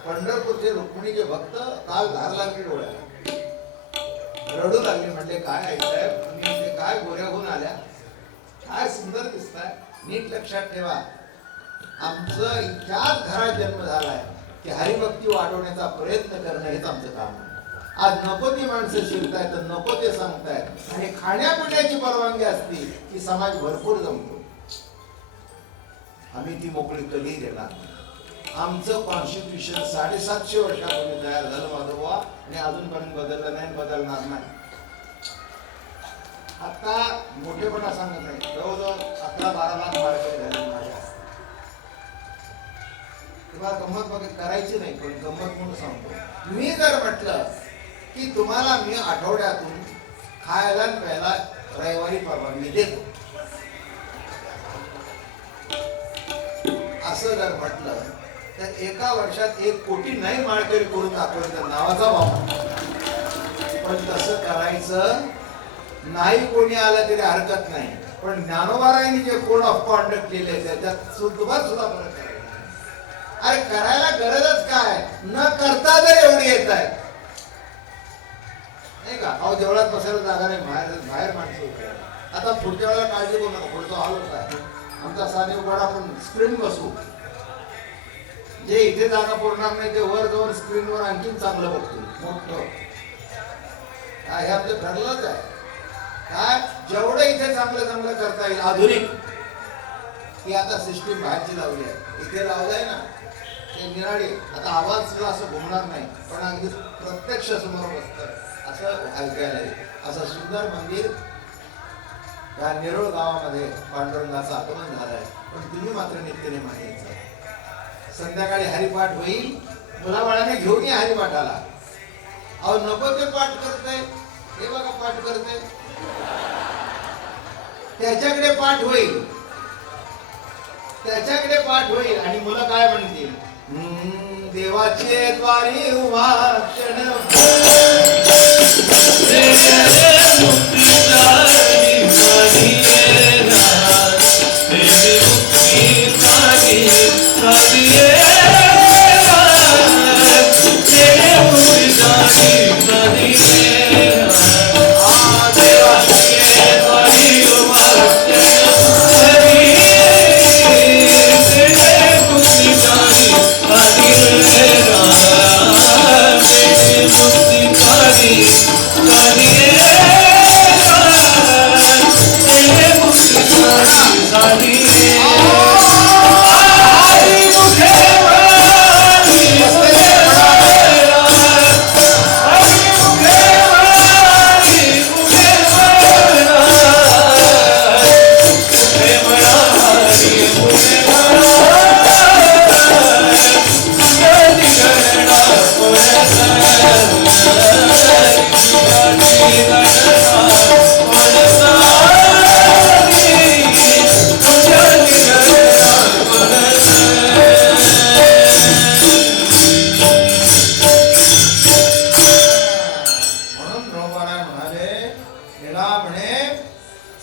पंढरपूरचे रुक्मिणीचे भक्त काल धार लागली डोळ्याला, रडू लागले. म्हणले काय आईसाहेब तुम्ही इथे काय गोऱ्या होऊन आल्या, काय सुंदर दिसताय. नीट लक्षात ठेवा, आमचं इतक्याच घरात जन्म झालाय की हरिभक्ती वाढवण्याचा प्रयत्न करणं हेच आमचं काम आहे. आज नको ती माणसं शिरतायत, नको ते सांगतायत, आणि खाण्यापिण्याची परवानगी असती की समाज भरपूर जमतो. आम्ही ती मोकळी कधी देणार. आमचं कॉन्स्टिट्यूशन 750 वर्षापूर्वी तयार झालं माधवबा, आणि अजूनपर्यंत बदललं नाही, बदलणार नाही. आता मोठेपणा सांगत नाही, जवळजवळ 11-12 लाख मार्केट झाले माझ्या. तुम्हाला गंमत बघत करायची नाही, पण गंमत म्हणून सांगतो. मी जर म्हटलं की तुम्हाला मी आठवड्यातून खायला प्यायला रविवारी परवानगी देतो, असं जर म्हटलं तर एका वर्षात 1 कोटी नाही माळकरी करून दाखवायचं नावाचा वापर. पण तसं करायचं नाही, कोणी आलं तरी हरकत नाही. पण ज्ञानोबारायांनी जे कोड ऑफ कॉन्डक्ट केले त्याच्यात सुद्धा फरक करायचा. अरे करायला गरजच काय, न करता जर एवढी येत आहे नाही का. अहो देवळात बसायला जागा नाही, बाहेर माणसं होते. आता पुढच्या वेळेला काळजी करू नका, पुढचा हॉल होत आहे आमचा साने उघडा, आपण स्क्रीन बसू. जे इथे जागा पुरणार नाही ते वर जाऊन स्क्रीनवर आणखीन चांगलं बघतो मोठं. हे आमचं ठरलंच आहे. काय जेवढं इथे चांगलं चांगलं करता येईल आधुनिक, ही आता सिस्टीम बाहेरची लावली आहे. इथे लावलाय ना, ते निराळे. आता आवाज सुद्धा असं घुमणार नाही, पण अगदी प्रत्यक्ष समोर बसतं असं ऐकायला येईल. असं सुंदर मंदिर या नेरुळ गावामध्ये पांडुरंगाचं आगमन झालंय. पण तुम्ही मात्र नित्यनेमाने यायचं. संध्याकाळी हरिपाठ होईल, मुलाबाळाने घेऊन या हरिपाठाला. अहो नको ते पाठ करतंय, हे बघा पाठ करतंय, त्याच्याकडे पाठ होईल, त्याच्याकडे पाठ होईल आणि मुलं काय म्हणतील, देवाचे द्वारी उभा क्षण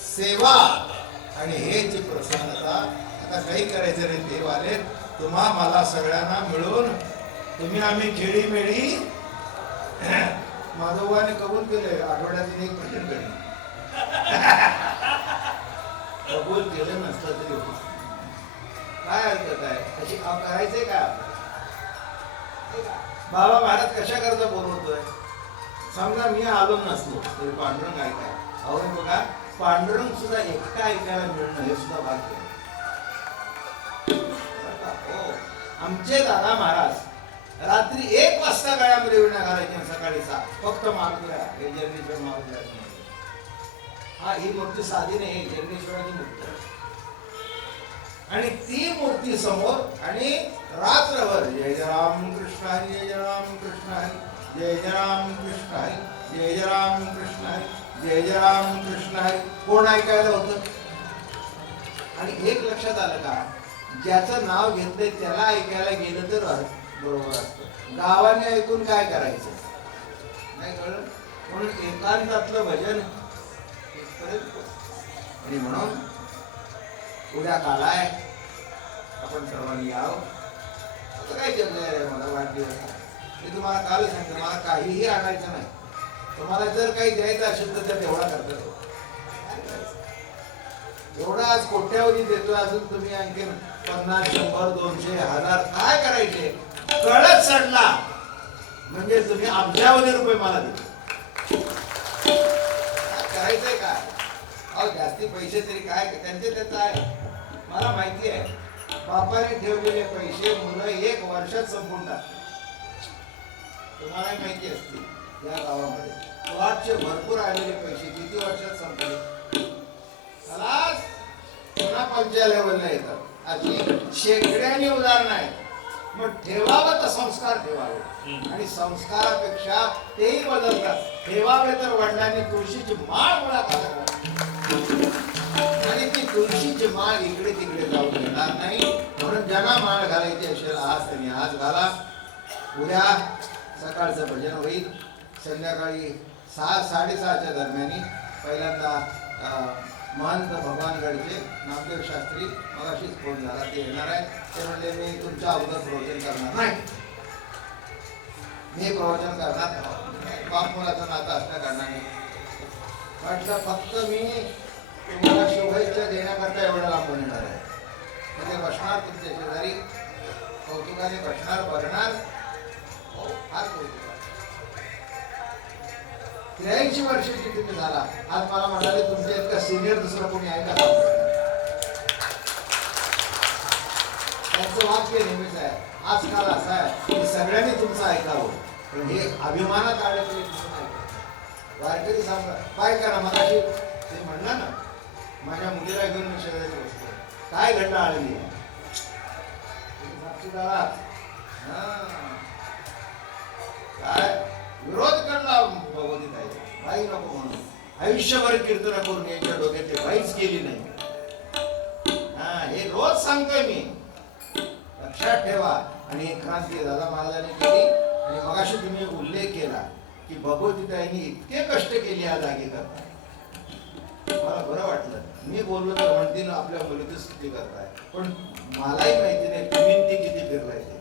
सेवा आणि हेच प्रसन्नता. आता काही करायचं नाही, देव आले तुम्हा मला सगळ्यांना मिळून तुम्ही आम्ही खेळी मेळी. माधवबाने कबूल केले आठवड्यातून एक भजन करेन. कबूल केलं नसतं तरी काय हरकत आहे, अशी करायचंय का. बाबा महाराज कशा करता बोलवतोय. समजा मी आलो नसलो तरी पांडुरंग ऐकाय. अहो बघा पांडुरंग सुद्धा एकटा ऐकायला मिळणं हे सुद्धा भाग्य. हो आमचे दादा महाराज रात्री 1 वाजता गळ्यामध्ये विणा घालायचे, सकाळी 7 फक्त मारुतीला हे जर्नेश्वर मारुतीला. हा ही मूर्ती साधी नाही, जर्नेश्वराची मूर्ती आणि ती मूर्ती समोर आणि रात्रभर जय जय राम कृष्ण हरी, जय जय राम कृष्ण हरी, जय जय राम कृष्ण हरी, जय जय राम कृष्ण हरी, जय जय राम कृष्ण हरी. कोण ऐकायला होतं. आणि एक लक्षात आलं का, ज्याचं नाव घेतलंय त्याला ऐकायला गेलं तर बरोबर असतं. गावाने ऐकून काय करायचं नाही कळलं. म्हणून एकांतातलं भजन. आणि म्हणून उद्या कालाय आपण सर्वांनी यावं. असं काय केलं मला वाढदिवस. मी तुम्हाला काल सांगतो, मला काहीही आणायचं नाही. तुम्हाला जर काही द्यायचं असेल तर त्या तेवढा करता. एवढा आज कोट्यावधी देतोय, अजून तुम्ही आणखी 50, 100, 200, 1000 काय करायचे. कळत चढला म्हणजे तुम्ही अब्जावधी रुपये मला देतो. करायचंय काय. अहो जास्ती पैसे तरी काय त्यांचे त्याचं आहे. मला माहिती आहे बापाने ठेवलेले पैसे मुलं 1 वर्षात संपून टाकतात. तुम्हाला माहिती असतील या गावामध्ये प्लॉटचे भरपूर आलेले पैसे किती वर्षात संपले. पुन्हा 5 लेवलला येतात. अशी शेकड्याने उदाहरणं आहेत. मग ठेवावं तर संस्कार ठेवावे आणि संस्कारापेक्षा तेही बदलतात. ठेवावे तर वडिलांनी तुळशीची माळ मुळात आणि ती तुळशीची माळ इकडे तिकडे जाऊ देणार नाही. म्हणून ज्यांना माळ घालायची असेल आज त्यांनी आज घाला. उद्या सकाळचं भजन होईल. संध्याकाळी 6, 6:30च्या दरम्यान पहिल्यांदा महंत भगवानगडचे नामदेव शास्त्री मगाशीच फोन झाला, ते येणार आहे. ते म्हणले मी तुमच्या अगोदर प्रवचन करणार नाही, मी प्रवचन करणार बाप मुलाचं नातं असल्या कारणाने. म्हटलं फक्त मी तुम्हाला शुभेच्छा देण्याकरता एवढं लांबून येणार आहे. म्हणजे बसणार तुमच्या शेजारी, कौतुकाने बसणार, बघणार. हो फार कौतुक. 83 वर्षाची तुम्ही झाला. आज मला म्हणाले तुमच्या इतका सिनियर दुसरा कोणी आहे का. त्यांचं वाक्य नेहमीच आहे, आजकाल असा आहे की सगळ्यांनी तुमचं ऐकावं, पण हे अभिमानात अडकले वारकरी सांगा काय करा. मला ते म्हणलं ना, माझ्या मुलीला घेऊन मी शेजारी बसतो, काय घटना आलेली आहे काय विरोध करला भगवती बाई नको म्हणून आयुष्यभर कीर्तन करून याच्या डोक्यात ते बाईच केली नाही. हे रोज सांगतोय मी, लक्षात ठेवा. आणि क्रांती दादा महाराजांनी केली. आणि मगाशी तुम्ही उल्लेख केला की भगवतीताईंनी इतके कष्ट केले या जागी करताय. मला बरं वाटलं. मी बोललो तर म्हणतील आपल्या मुलीची स्तुती करताय, पण मलाही माहिती नाही तुम्ही ते किती फिरलाय ते.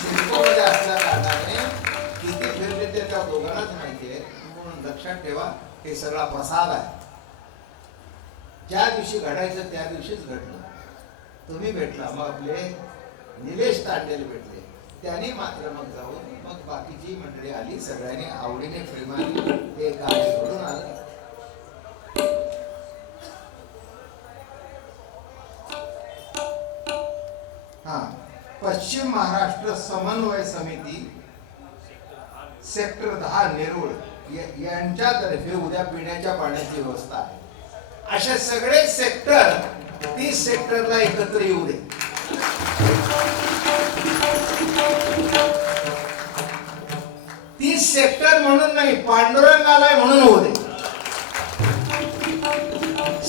सिडकोमध्ये असल्या कारणाने किती फिरले ते त्या दोघांनाच माहिती आहे. म्हणून लक्षात ठेवा, हे सगळा प्रसाद आहे. ज्या दिवशी घडायचं त्या दिवशीच घडलं. तुम्ही भेटला, मग आपले निलेश तांडेल भेटले, त्यांनी मात्र मग जाऊन मग बाकीची मंडळी आली. सगळ्यांनी आवडीने प्रेमाने ते कार्य घडून आलं. पश्चिम महाराष्ट्र समन्वय समिती सेक्टर 10 नेरुळ यांच्यातर्फे उद्या पिण्याच्या पाण्याची व्यवस्था आहे. असे सगळे सेक्टर 30 सेक्टरला एकत्र येऊ दे. 30 सेक्टर म्हणून नाही, पांडुरंगाला म्हणून होऊ दे.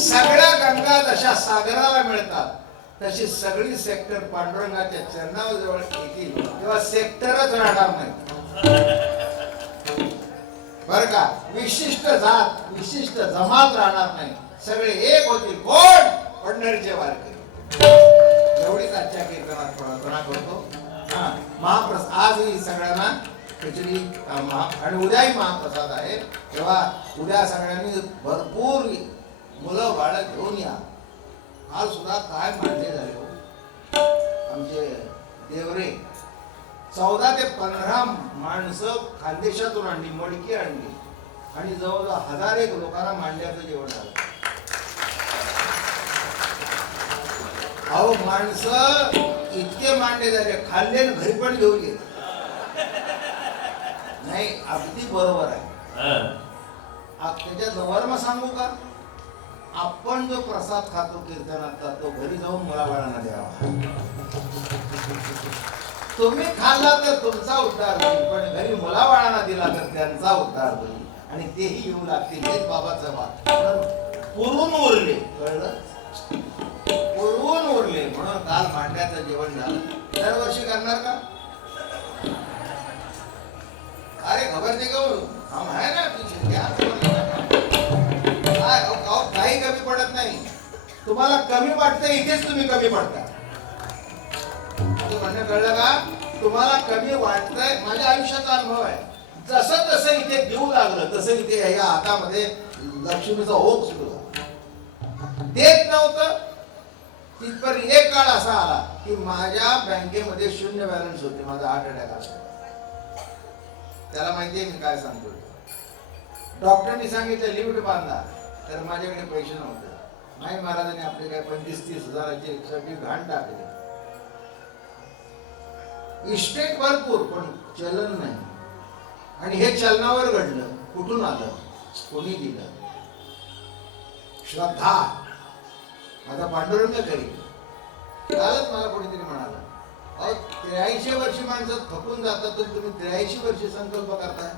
सगळ्या गंगा जशा सागराला मिळतात तशी सगळी सेक्टर पांडुरंगाच्या चरणाजवळ येतील, तेव्हा सेक्टरच राहणार नाही. बर का? विशिष्ट जात विशिष्ट जमात राहणार नाही, सगळे एक होतील. कोण? पंढरीचे वारकरी. एवढीच आजच्या कीर्तनात प्रार्थना करतो. महाप्रसाद आजही सगळ्यांना खिचडी आणि उद्याही महाप्रसाद आहे. तेव्हा उद्या सगळ्यांनी भरपूर मुलं बाळ घेऊन या. काल सुद्धा काय मांडले झाले हो आमचे देवरे. 14 ते 15 माणसं खानदेशातून आणली, मडकी आणली आणि जवळजवळ 1001 लोकांना मांडल्याचं जेवण झालं. अहो माणसं इतके मांडले झाले, खाल्ले घरी पण घेऊन गेले. नाही, अगदी बरोबर आहे. त्याच्यात वर्म सांगू का? आपण जो प्रसाद खातो कीर्तनाचा तो घरी जाऊन मुलाबाळांना द्यावा. तुम्ही खाल्ला तर तुमचा उद्धार होईल, पण घरी मुलाबाळांना दिला तर त्यांचा उद्धार होईल आणि तेही येऊ लागतील. हेच बाबाचं वाद. पुरून उरले, कळलं? पुरवून उरले म्हणून काल मांड्याचं जेवण झालं. दरवर्षी करणार का? अरे खबर ते गहू हम आहे ना काही कमी पडत नाही. तुम्हाला कमी वाटतं इथेच तुम्ही कमी पडता. म्हणणं कळलं का? तुम्हाला कमी वाटतंय. माझ्या आयुष्याचा अनुभव आहे. जसं जसं इथे देऊ लागलं तसं इथे या हातामध्ये लक्ष्मीचा ओघ सुरू झाला. देत नव्हतं तिथपर एक काळ असा आला की माझ्या बँकेमध्ये 0 बॅलन्स होते. माझा हार्ट अटॅक आला. त्याला माहितीये मी काय सांगतो. डॉक्टरनी सांगितलं लिफ्ट बांधा, तर माझ्याकडे पैसे नव्हते. नाही महाराजांनी आपले काय 25-30 हजाराची रिक्षाची घाण टाकली. इस्टेट भरपूर पण चलन नाही. आणि हे चलनावर घडलं. कुठून आलं? कोणी दिलं? श्रद्धा. माझा पांडुरंग करी. कालच मला कोणीतरी म्हणालं, 83 वर्षी माणसं थकून जातात तर तुम्ही 83 वर्षी संकल्प करताय.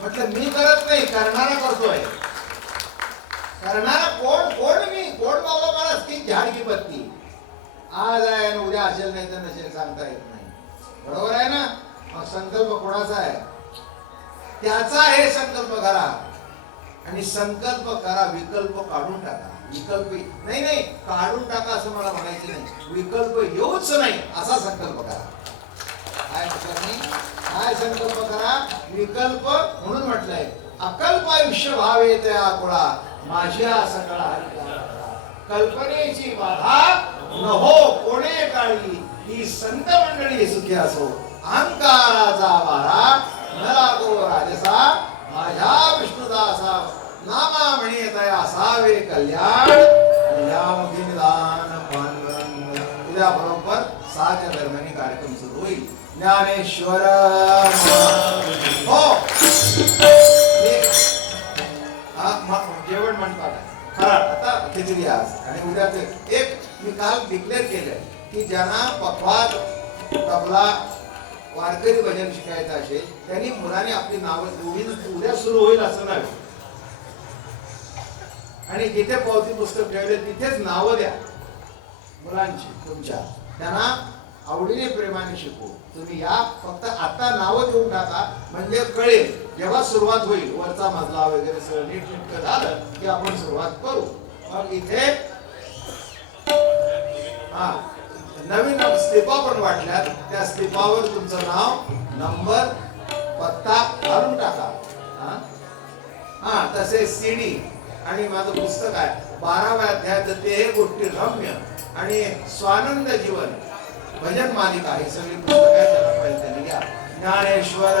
म्हटलं मी करत नाही, करणारा करतोय. करणारा कोण? मी कोण? बाबा मला की झाड की पत्ती. आज आहे आणि उद्या असेल नाही तर नसेल सांगता येत नाही. बरोबर आहे ना? मग संकल्प कोणाचा आहे? त्याचा आहे. संकल्प करा आणि संकल्प करा. विकल्प काढून टाका. विकल्प नाही काढून टाका असं मला म्हणायचं नाही. विकल्प येऊच नाही असा संकल्प करा. काय म्हटलं मी? काय संकल्प करा? विकल्प. म्हणून म्हटलंय अकल्प आयुष्य व्हावे त्या कुळा माझ्या सकळा कल्पनेची बाधा न हो कोणे काळी. ही संत मंडळी सुखी असो. अहंकाराचा वारा न लागो राजसा. माझ्या विष्णुदासा नामा म्हणे तया सावे कल्याण. निदान पांडुरंग 6च्या दरम्यान कार्यक्रम सुरू होईल. ज्ञानेश्वर हो जेवण म्हणतात खरा आता खिचडी आज आणि उद्या एक मी काल डिक्लेअर केलंय की ज्यांना पखवाज तबला वारकरी भजन शिकायचं असेल त्यांनी मुलांनी आपली नावं उद्या सुरू होईल असं नाही आणि जिथे पावती पुस्तक ठेवले तिथेच नावं द्या मुलांची तुमच्या त्यांना आवडीने प्रेमाने शिकू. तुम्ही या फक्त आता नावं देऊन टाका म्हणजे कळेल जेव्हा सुरुवात होईल वरचा मजला वगैरे सगळं नीटनेटकं झालं की आपण सुरुवात करू. मग इथे हा नवीन स्लिपा पण वाटल्यात त्या स्लिपावर तुमचं नाव नंबर पत्ता घालून टाका. हा तसे सीडी आणि माझं पुस्तक आहे 12व्या अध्यायाचं ते गोष्टी रम्य आणि स्वानंद जीवन भजन मालिका ही सगळी पुस्तक आहे त्याला पाहिजे त्यांनी घ्या. ज्ञानेश्वर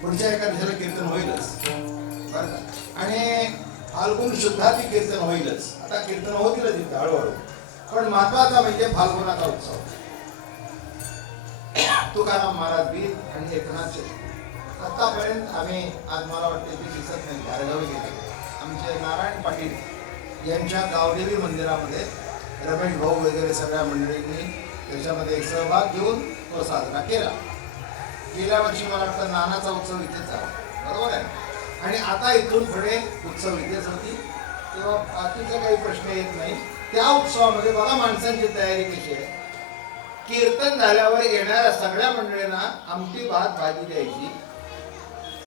पुढच्या एका दिवसाला कीर्तन होईलच बरं का आणि फाल्गुन शुद्धाती कीर्तन होईलच. आता कीर्तन होतीलच इथे हळूहळू पण महत्वाचा म्हणजे फाल्गुनाचा उत्सव. तुकाराम महाराज बीर आणि एकनाथ आतापर्यंत आम्ही आज मला वाटते ते दिसत नाही धारगावी गेले आमचे नारायण पाटील यांच्या गावदेवी मंदिरामध्ये रमेश भाऊ वगैरे सगळ्या मंडळींनी त्याच्यामध्ये सहभाग घेऊन तो साजरा केला. गेल्या वर्षी मला वाटतं नानाचा उत्सव इथेच झाला बरोबर आहे आणि आता इथून पुढे उत्सव इथेच होती तेव्हा बाकीचा काही प्रश्न येत नाही. त्या उत्सवामध्ये बघा माणसांची तयारी कशी आहे. कीर्तन झाल्यावर येणाऱ्या सगळ्या मंडळींना आमटी भात भाजी द्यायची